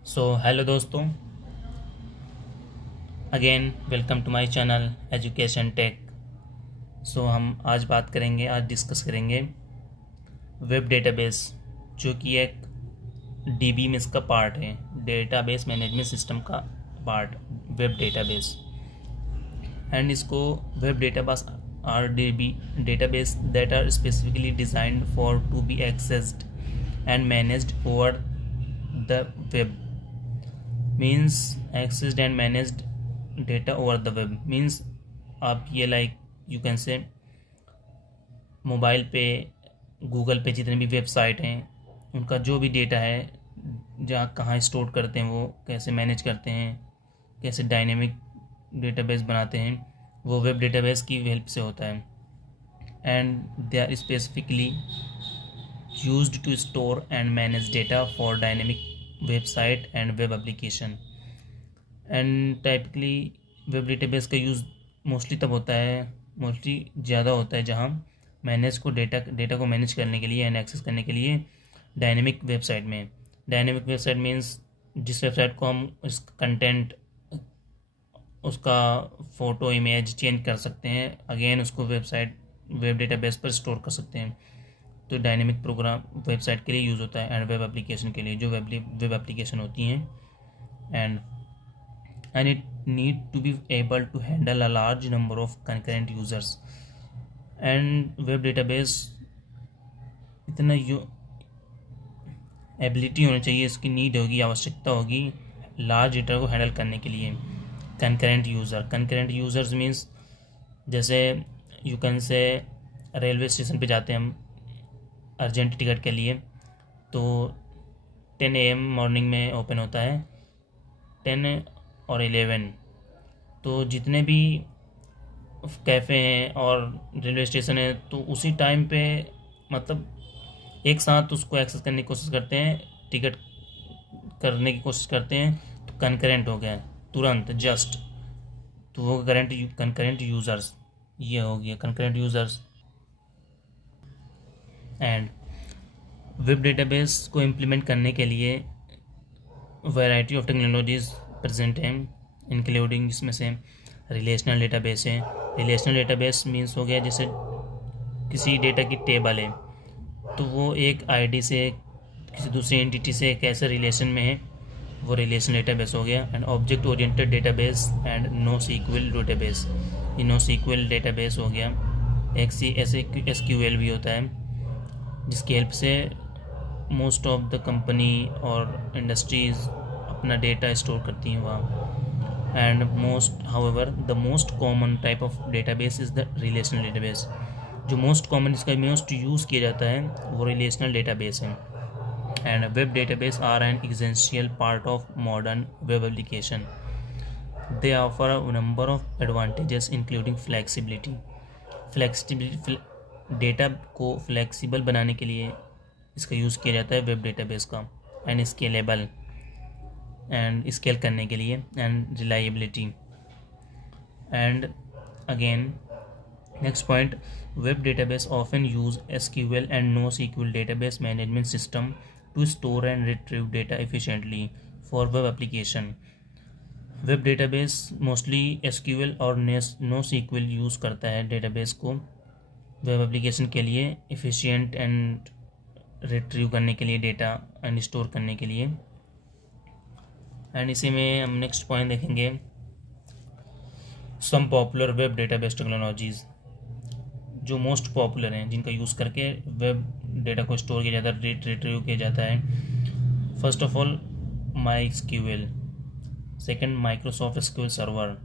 Hello दोस्तों, again welcome to my channel education tech. हम आज डिस्कस करेंगे वेब डेटाबेस, जो कि एक डीबी में इसका पार्ट है, डेटाबेस मैनेजमेंट सिस्टम का पार्ट, वेब डेटाबेस। एंड इसको web database or DB database that are specifically designed for to be accessed and managed over the web. Means accessed and managed data over the web means आप ये you can say mobile पे, Google पे जितने भी website हैं उनका जो भी डेटा है, जहाँ कहाँ स्टोर करते हैं, वो कैसे मैनेज करते हैं, कैसे डायनेमिक डेटाबेस बनाते हैं, वो वेब डेटाबेस की हेल्प से होता है। And they are specifically used to store and manage data for dynamic website and web application. And typically web database का यूज़ मोस्टली ज़्यादा होता है जहाँ डेटा को मैनेज करने के लिए एंड एक्सेस करने के लिए डायनेमिक वेबसाइट में। डायनेमिक वेबसाइट मीन्स जिस वेबसाइट को हम उस कंटेंट, उसका फ़ोटो इमेज चेंज कर सकते हैं, अगेन उसको वेब डेटाबेस पर स्टोर कर सकते हैं। तो डायनेमिक प्रोग्राम वेबसाइट के लिए यूज़ होता है एंड वेब एप्लीकेशन के लिए, जो वेब एप्लीकेशन होती हैं। And it need to be able to handle a large number of concurrent users. And web database इतना एबिलिटी होनी चाहिए, इसकी नीड होगी, आवश्यकता होगी लार्ज डेटा को हैंडल करने के लिए। कंकरेंट यूज़र्स मीन्स जैसे यू कैन से रेलवे स्टेशन पे जाते हैं हम अर्जेंट टिकट के लिए, तो 10 AM मॉर्निंग में ओपन होता है, 10 और 11, तो जितने भी कैफ़े हैं और रेलवे स्टेशन है तो उसी टाइम पे मतलब एक साथ उसको एक्सेस करने की कोशिश करते हैं, टिकट करने की कोशिश करते हैं, तो कंकरेंट हो गया तुरंत, जस्ट। तो वो कंकरेंट यूज़र्स, ये हो गया concurrent users. And web database को इम्प्लीमेंट करने के लिए वैरायटी ऑफ टेक्नोलॉजीज़ प्रेजेंट हैं, इंक्लूडिंग इसमें से रिलेशनल डेटाबेस है। रिलेशनल डेटाबेस मीन्स हो गया जैसे किसी डेटा की टेबल है, तो वो एक आईडी से किसी दूसरी एंटिटी से कैसे रिलेशन में है, वो रिलेशन डेटाबेस हो गया। And object oriented database and NoSQL database, ये नो सीक्वल डेटाबेस हो गया। SQL भी होता है, जिसकी हेल्प से मोस्ट ऑफ द कंपनी और इंडस्ट्रीज़ अपना डेटा स्टोर करती हैं वहाँ। And the most common type of database is the relational database. जो मोस्ट कॉमन, इसका मोस्ट यूज़ किया जाता है, वो रिलेशनल डेटाबेस है। And web database are an essential part of modern web application. They offer a number of advantages including flexibility. Data को flexible बनाने के लिए इसका यूज़ किया जाता है वेब डेटाबेस का। एंड स्केलेबल एंड स्केल करने के लिए, and reliability. And again next point, web database often use SQL and NoSQL database management system to store and retrieve data efficiently for web application. Web database mostly SQL और NoSQL use करता है database को web application के लिए, efficient and retrieve करने के लिए data and store करने के लिए। एंड इसी में हम नेक्स्ट पॉइंट देखेंगे, some popular web database technologies, जो मोस्ट पॉपुलर हैं, जिनका यूज़ करके वेब डेटा को स्टोर किया जाता है, रिट्रीव किया जाता है। First of all MySQL, second Microsoft SQL server,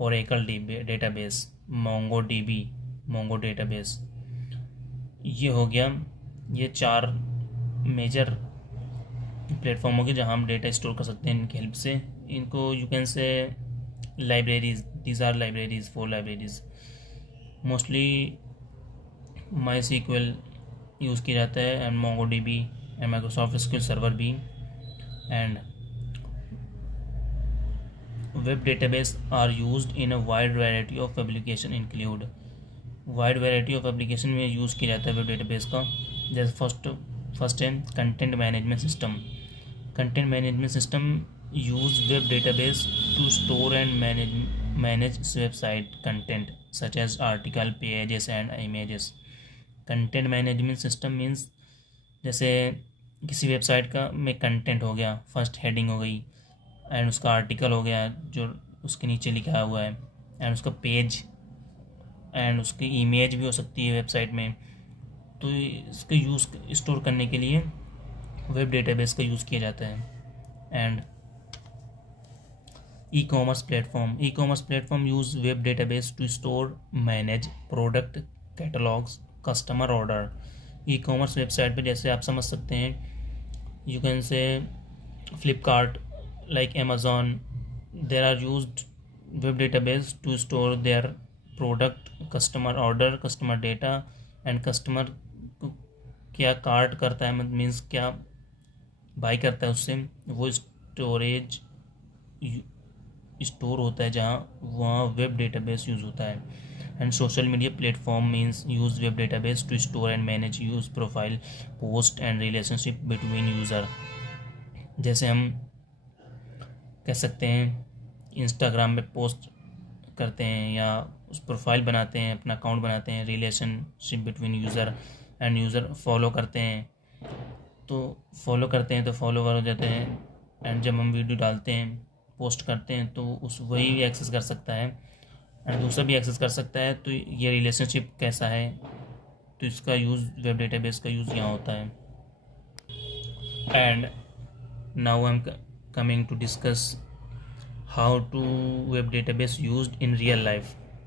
Oracle database, Mongo database. ये हो गया, ये 4 मेजर प्लेटफॉर्म हो गए जहाँ हम डेटा स्टोर कर सकते हैं इनकी हेल्प से। इनको you can say libraries, these are libraries, 4 libraries. Mostly MySQL use किया जाता है, and MongoDB and Microsoft SQL server भी। And web database are used in a wide variety of application include, wide variety of application में use किया जाता है web database का। जैसे फर्स्ट है content management system. Content management system use web database to store and manage website content such as article, pages and images. Content management system means जैसे किसी website का में कंटेंट हो गया, फर्स्ट हेडिंग हो गई, एंड उसका आर्टिकल हो गया जो उसके नीचे लिखा हुआ है, एंड उसका पेज, एंड उसकी इमेज भी हो सकती है वेबसाइट में। तो इसका यूज़ स्टोर करने के लिए वेब डेटाबेस का यूज़ किया जाता है। And e commerce platform use web database to store manage product catalogues customer order. E commerce website पे जैसे आप समझ सकते हैं, you can say Flipkart, like Amazon, there are used web database to store their product, customer order, customer data, and customer क्या cart करता है, means क्या बाई करता है उससे, वो स्टोरेज स्टोर होता है जहाँ वहाँ वेब डेटाबेस यूज़ होता है। And social media platform means use web database to store and manage use profile, post and relationship between user. जैसे हम कह सकते हैं इंस्टाग्राम में पोस्ट करते हैं या उस प्रोफाइल बनाते हैं, अपना अकाउंट बनाते हैं, relationship between user end user follow करते हैं, तो फॉलोवर हो जाते हैं। एंड जब हम वीडियो डालते हैं, पोस्ट करते हैं, तो उस वही एक्सेस कर सकता है एंड दूसरा भी एक्सेस कर सकता है। तो ये रिलेशनशिप कैसा है, तो इसका यूज़ वेब डेटाबेस का यूज़ यहाँ होता है। And now I am coming to discuss how to web database used in real life.